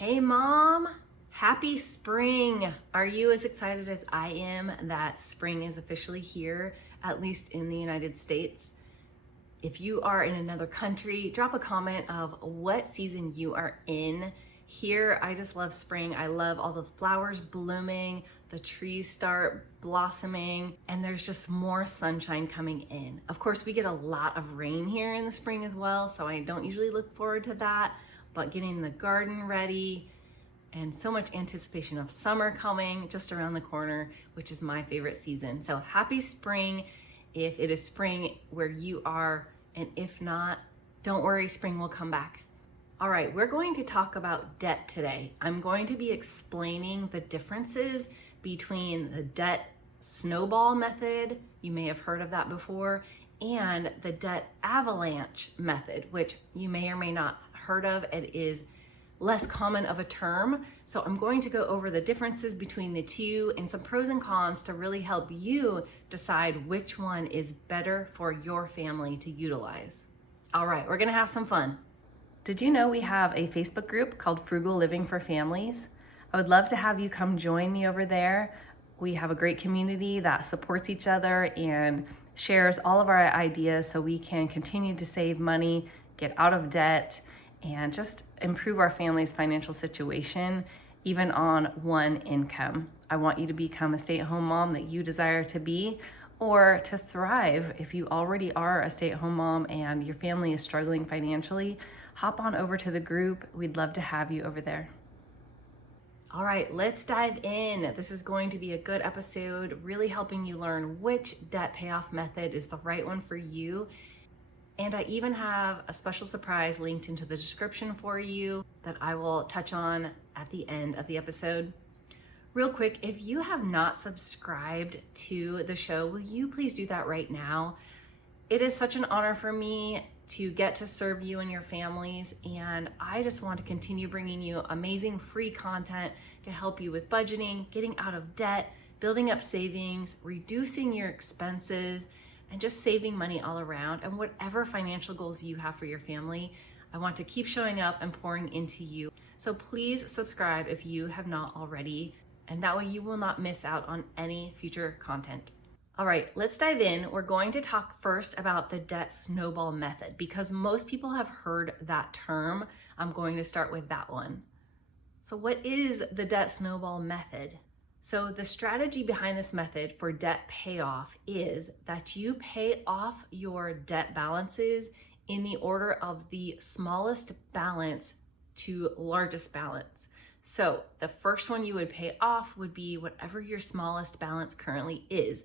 Hey mom, happy spring. Are you as excited as I am that spring is officially here, at least in the United States? If you are in another country, drop a comment of what season you are in. Here, I just love spring. I love all the flowers blooming, the trees start blossoming, and there's just more sunshine coming in. Of course, we get a lot of rain here in the spring as well, so I don't usually look forward to that, but getting the garden ready and so much anticipation of summer coming just around the corner, which is my favorite season. So happy spring if it is spring where you are, and if not, don't worry, spring will come back. All right, we're going to talk about debt today. I'm going to be explaining the differences between the debt snowball method, you may have heard of that before, and the debt avalanche method, which you may or may not heard of. It is less common of a term. So I'm going to go over the differences between the two and some pros and cons to really help you decide which one is better for your family to utilize. All right, we're gonna have some fun. Did you know we have a Facebook group called Frugal Living for Families? I would love to have you come join me over there. We have a great community that supports each other and shares all of our ideas so we can continue to save money, get out of debt, and just improve our family's financial situation, even on one income. I want you to become a stay-at-home mom that you desire to be, or to thrive. If you already are a stay-at-home mom and your family is struggling financially, hop on over to the group. We'd love to have you over there. All right, let's dive in. This is going to be a good episode, really helping you learn which debt payoff method is the right one for you. And I even have a special surprise linked into the description for you that I will touch on at the end of the episode. Real quick, if you have not subscribed to the show, will you please do that right now? It is such an honor for me to get to serve you and your families, and I just want to continue bringing you amazing free content to help you with budgeting, getting out of debt, building up savings, reducing your expenses, and just saving money all around. And whatever financial goals you have for your family, I want to keep showing up and pouring into you. So please subscribe if you have not already, and that way you will not miss out on any future content. All right, let's dive in. We're going to talk first about the debt snowball method because most people have heard that term. I'm going to start with that one. So what is the debt snowball method? So the strategy behind this method for debt payoff is that you pay off your debt balances in the order of the smallest balance to largest balance. So the first one you would pay off would be whatever your smallest balance currently is.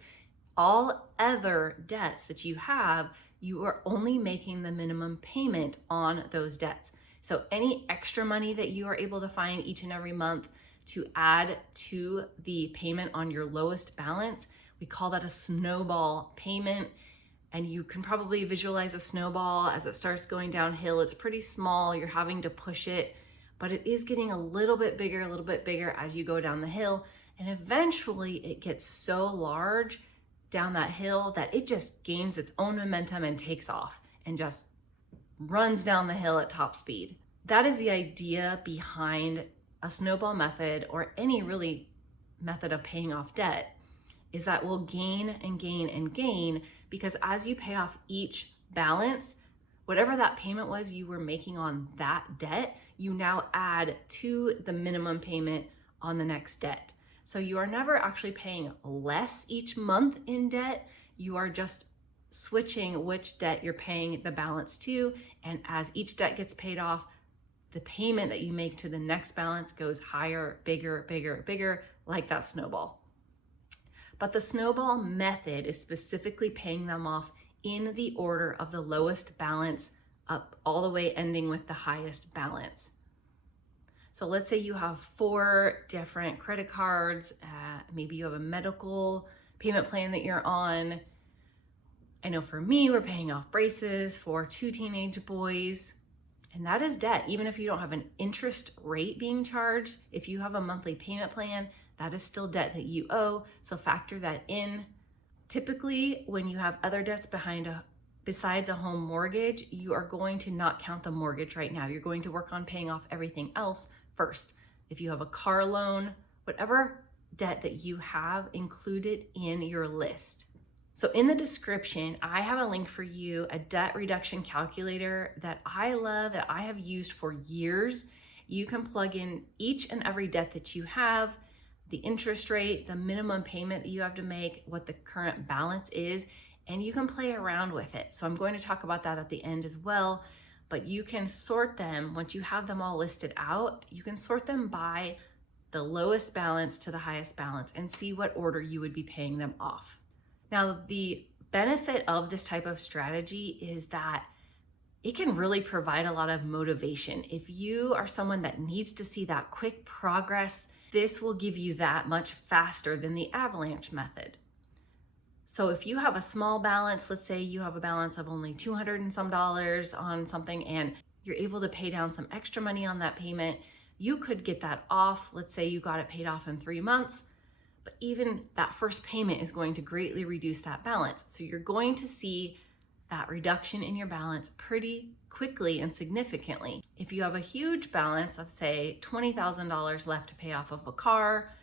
All other debts that you have, you are only making the minimum payment on those debts. So any extra money that you are able to find each and every month to add to the payment on your lowest balance, we call that a snowball payment. And you can probably visualize a snowball as it starts going downhill. It's pretty small, you're having to push it, but it is getting a little bit bigger as you go down the hill. And eventually it gets so large down that hill that it just gains its own momentum and takes off and just runs down the hill at top speed. That is the idea behind a snowball method, or any really method of paying off debt, is that we'll gain and gain and gain, because as you pay off each balance, whatever that payment was you were making on that debt, you now add to the minimum payment on the next debt. So you are never actually paying less each month in debt. You are just switching which debt you're paying the balance to. And as each debt gets paid off, the payment that you make to the next balance goes higher, bigger, like that snowball. But the snowball method is specifically paying them off in the order of the lowest balance up all the way ending with the highest balance. So let's say you have 4 different credit cards, maybe you have a medical payment plan that you're on. I know for me, we're paying off braces for 2 teenage boys, and that is debt. Even if you don't have an interest rate being charged, if you have a monthly payment plan, that is still debt that you owe, so factor that in. Typically, when you have other debts besides a home mortgage, you are going to not count the mortgage right now. You're going to work on paying off everything else first. If you have a car loan, whatever debt that you have, include it in your list. So in the description, I have a link for you, a debt reduction calculator that I love, that I have used for years. You can plug in each and every debt that you have, the interest rate, the minimum payment that you have to make, what the current balance is, and you can play around with it. So I'm going to talk about that at the end as well, but you can sort them, once you have them all listed out, you can sort them by the lowest balance to the highest balance and see what order you would be paying them off. Now, the benefit of this type of strategy is that it can really provide a lot of motivation. If you are someone that needs to see that quick progress, this will give you that much faster than the Avalanche method. So if you have a small balance, let's say you have a balance of only $200 and some on something, and you're able to pay down some extra money on that payment, you could get that off. Let's say you got it paid off in 3 months, but even that first payment is going to greatly reduce that balance. So you're going to see that reduction in your balance pretty quickly and significantly. If you have a huge balance of, say, $20,000 left to pay off of a car,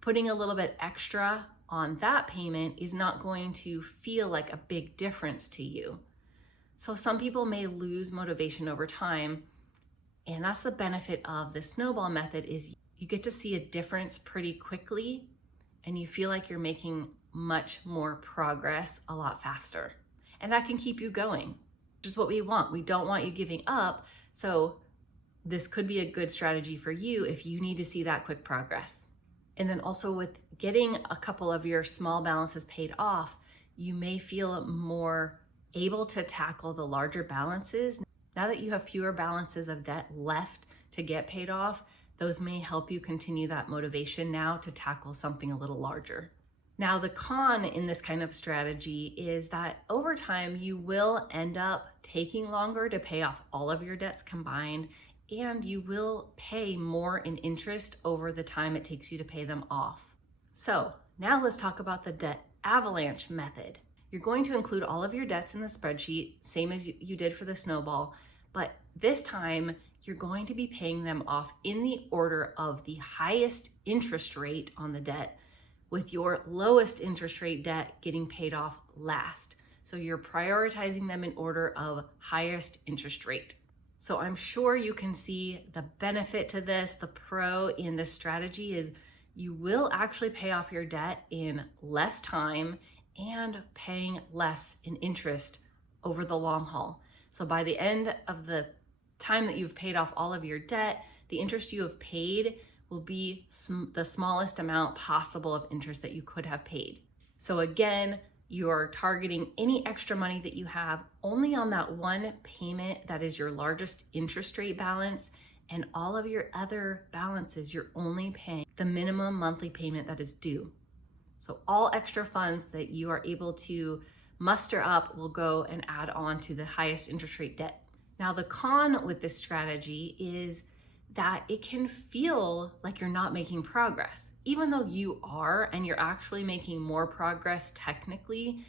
putting a little bit extra on that payment is not going to feel like a big difference to you. So some people may lose motivation over time, and that's the benefit of the snowball method, is you get to see a difference pretty quickly and you feel like you're making much more progress a lot faster. And that can keep you going, which is what we want. We don't want you giving up. So this could be a good strategy for you if you need to see that quick progress. And then also with getting a couple of your small balances paid off, you may feel more able to tackle the larger balances. Now that you have fewer balances of debt left to get paid off, those may help you continue that motivation now to tackle something a little larger. Now, the con in this kind of strategy is that over time, you will end up taking longer to pay off all of your debts combined, and you will pay more in interest over the time it takes you to pay them off. So now let's talk about the debt avalanche method. You're going to include all of your debts in the spreadsheet, same as you did for the snowball, but this time you're going to be paying them off in the order of the highest interest rate on the debt, with your lowest interest rate debt getting paid off last. So you're prioritizing them in order of highest interest rate. So I'm sure you can see the benefit to this. The pro in this strategy is you will actually pay off your debt in less time and paying less in interest over the long haul. So by the end of the time that you've paid off all of your debt, the interest you have paid will be the smallest amount possible of interest that you could have paid. So again, you're targeting any extra money that you have only on that one payment that is your largest interest rate balance, and all of your other balances, you're only paying the minimum monthly payment that is due. So all extra funds that you are able to muster up will go and add on to the highest interest rate debt. Now, the con with this strategy is that it can feel like you're not making progress. Even though you are, and you're actually making more progress technically,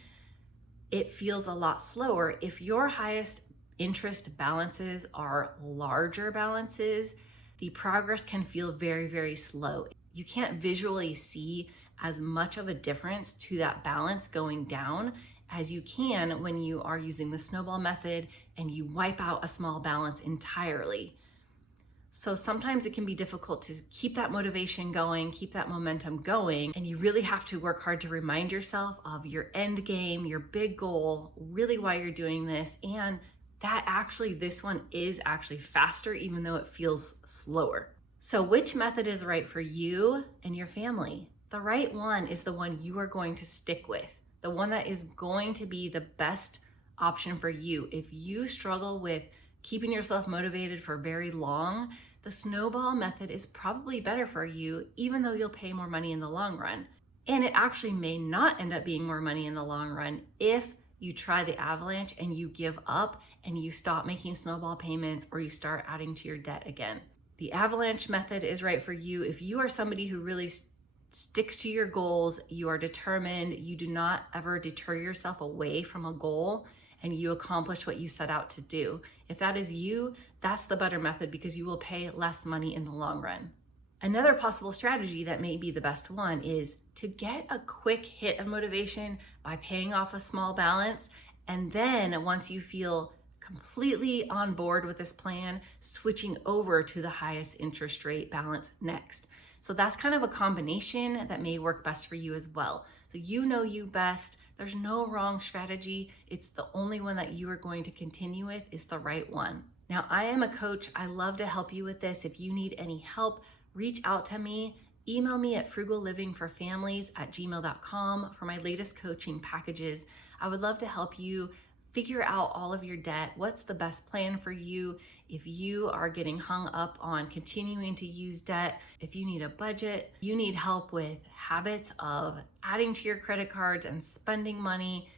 it feels a lot slower. If your highest interest balances are larger balances, the progress can feel very, very slow. You can't visually see as much of a difference to that balance going down as you can when you are using the snowball method and you wipe out a small balance entirely. So sometimes it can be difficult to keep that motivation going, keep that momentum going, and you really have to work hard to remind yourself of your end game, your big goal, really why you're doing this, and that actually this one is actually faster even though it feels slower. So which method is right for you and your family? The right one is the one you are going to stick with, the one that is going to be the best option for you. If you struggle with keeping yourself motivated for very long, the snowball method is probably better for you, even though you'll pay more money in the long run. And it actually may not end up being more money in the long run if you try the avalanche and you give up and you stop making snowball payments or you start adding to your debt again. The avalanche method is right for you if you are somebody who really sticks to your goals, you are determined, you do not ever deter yourself away from a goal, and you accomplish what you set out to do. If that is you, that's the better method because you will pay less money in the long run. Another possible strategy that may be the best one is to get a quick hit of motivation by paying off a small balance. And then once you feel completely on board with this plan, switching over to the highest interest rate balance next. So that's kind of a combination that may work best for you as well. So you know you best. There's no wrong strategy. It's the only one that you are going to continue with is the right one. Now, I am a coach. I love to help you with this. If you need any help, reach out to me. Email me at frugallivingforfamilies@gmail.com for my latest coaching packages. I would love to help you figure out all of your debt. What's the best plan for you? If you are getting hung up on continuing to use debt, if you need a budget, you need help with habits of adding to your credit cards and spending money.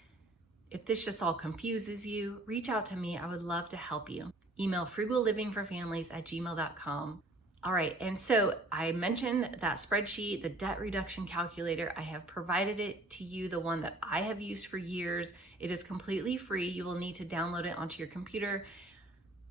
If this just all confuses you, reach out to me. I would love to help you. Email frugallivingforfamilies@gmail.com. All right, and so I mentioned that spreadsheet, the debt reduction calculator. I have provided it to you, the one that I have used for years. It is completely free. You will need to download it onto your computer,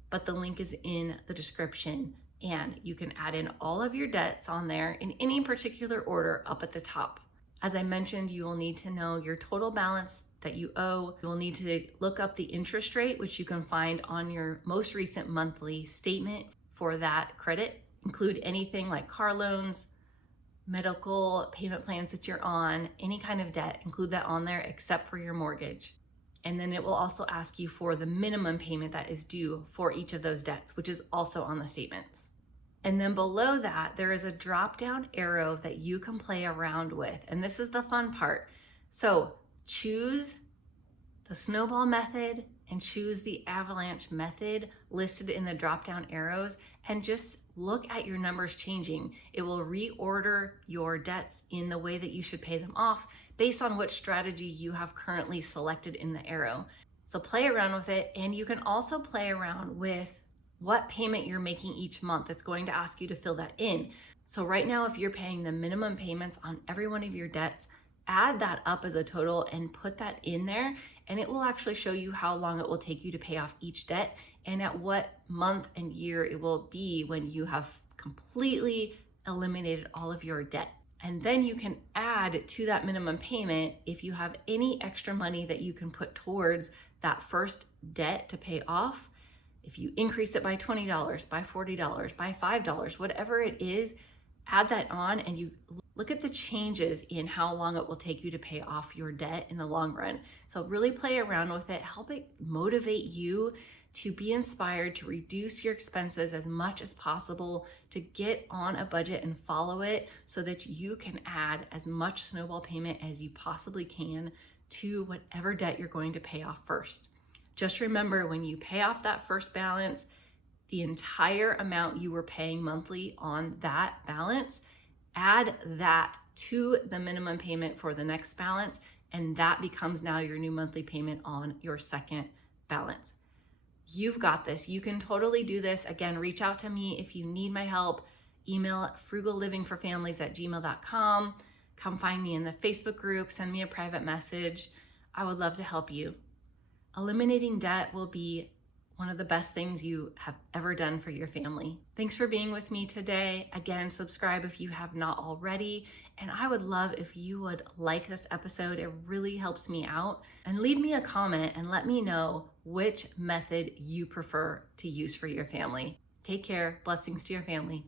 but the link is in the description. And you can add in all of your debts on there in any particular order up at the top. As I mentioned, you will need to know your total balance that you owe. You will need to look up the interest rate, which you can find on your most recent monthly statement for that credit. Include anything like car loans, medical payment plans that you're on, any kind of debt, include that on there except for your mortgage. And then it will also ask you for the minimum payment that is due for each of those debts, which is also on the statements. And then below that, there is a drop-down arrow that you can play around with. And this is the fun part. So choose the Snowball method and choose the Avalanche method listed in the drop-down arrows and just look at your numbers changing. It will reorder your debts in the way that you should pay them off based on which strategy you have currently selected in the arrow. So play around with it, and you can also play around with what payment you're making each month. It's going to ask you to fill that in. So right now, if you're paying the minimum payments on every one of your debts, add that up as a total and put that in there, and it will actually show you how long it will take you to pay off each debt and at what month and year it will be when you have completely eliminated all of your debt. And then you can add to that minimum payment if you have any extra money that you can put towards that first debt to pay off. If you increase it by $20, by $40, by $5, whatever it is, add that on and you look at the changes in how long it will take you to pay off your debt in the long run. So really play around with it, help it motivate you to be inspired to reduce your expenses as much as possible, to get on a budget and follow it so that you can add as much snowball payment as you possibly can to whatever debt you're going to pay off first. Just remember, when you pay off that first balance, the entire amount you were paying monthly on that balance, add that to the minimum payment for the next balance, and that becomes now your new monthly payment on your second balance. You've got this. You can totally do this. Again, reach out to me if you need my help. Email frugallivingforfamilies@gmail.com. Come find me in the Facebook group. Send me a private message. I would love to help you. Eliminating debt will be one of the best things you have ever done for your family. Thanks for being with me today. Again, subscribe if you have not already. And I would love if you would like this episode. It really helps me out. And leave me a comment and let me know which method you prefer to use for your family. Take care. Blessings to your family.